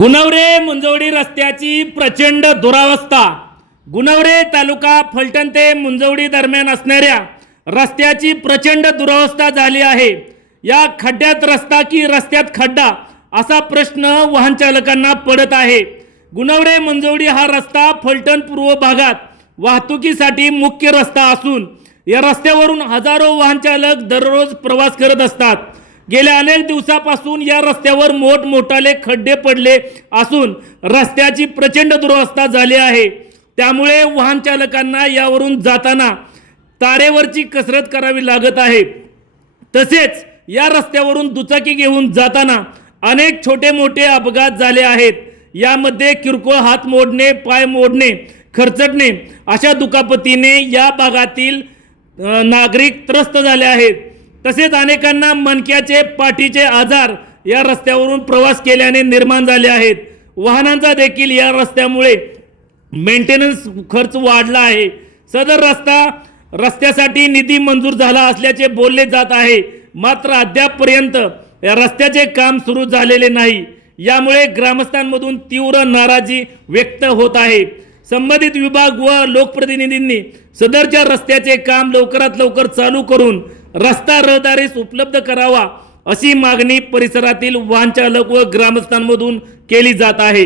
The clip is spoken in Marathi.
गुणवरे मुंजवडी रस्त्याची प्रचंड दुरावस्था। गुणवरे तालुका फलटण ते मुंजवडी दरम्यान असणाऱ्या रस्त्याची प्रचंड दुरावस्था झाली आहे। या खड्ड्यात रस्ता की रस्त्यात खड्डा असा प्रश्न वाहन चालकांना पडत आहे। गुणवरे मुंजवडी हा रस्ता फलटण पूर्व भागात वाहतुकीसाठी मुख्य रस्ता असून या रस्त्यावरून हजारो वाहन चालक दररोज प्रवास करत असतात। गेल्या अनेक दिवसापासून या रस्त्यावर मोठमोठाले खड्डे पडले असून रस्त्याची प्रचंड दुरावस्था झाली आहे। त्यामुळे वाहन चालकांना यावरून जाताना तारेवरची कसरत करावी लागत आहे। तसेच या रस्त्यावरून दुचाकी घेऊन जाताना अनेक छोटे मोठे अपघात झाले आहेत। यामध्ये किरकोळ हात मोडणे, पाय मोडणे, खरचटणे अशा दुखापतीने या भागातील नागरिक त्रस्त झाले आहेत। तसेच अनेकांना मणक्याचे, पाठीचे आजार या रस्त्यावरून प्रवास केल्याने निर्माण झाले आहेत। वाहनांचा देखील या रस्त्यामुळे मेंटेनन्स खर्च वाढला आहे। सदर रस्त्यासाठी निधी मंजूर झाला असल्याचे बोलले जात आहे, मात्र अद्यापपर्यंत या रस्त्याचे काम सुरू झालेले नाही। यामुळे ग्रामस्थांमधून तीव्र नाराजी व्यक्त होत आहे। संबंधित विभाग व लोकप्रतिनिधींनी सदरच्या रस्त्याचे काम लवकरात लवकर चालू करून रस्ता रहदारीस उपलब्ध करावा अशी मागणी परिसरातील वाहन चालक व ग्रामस्थांमधून केली जात आहे।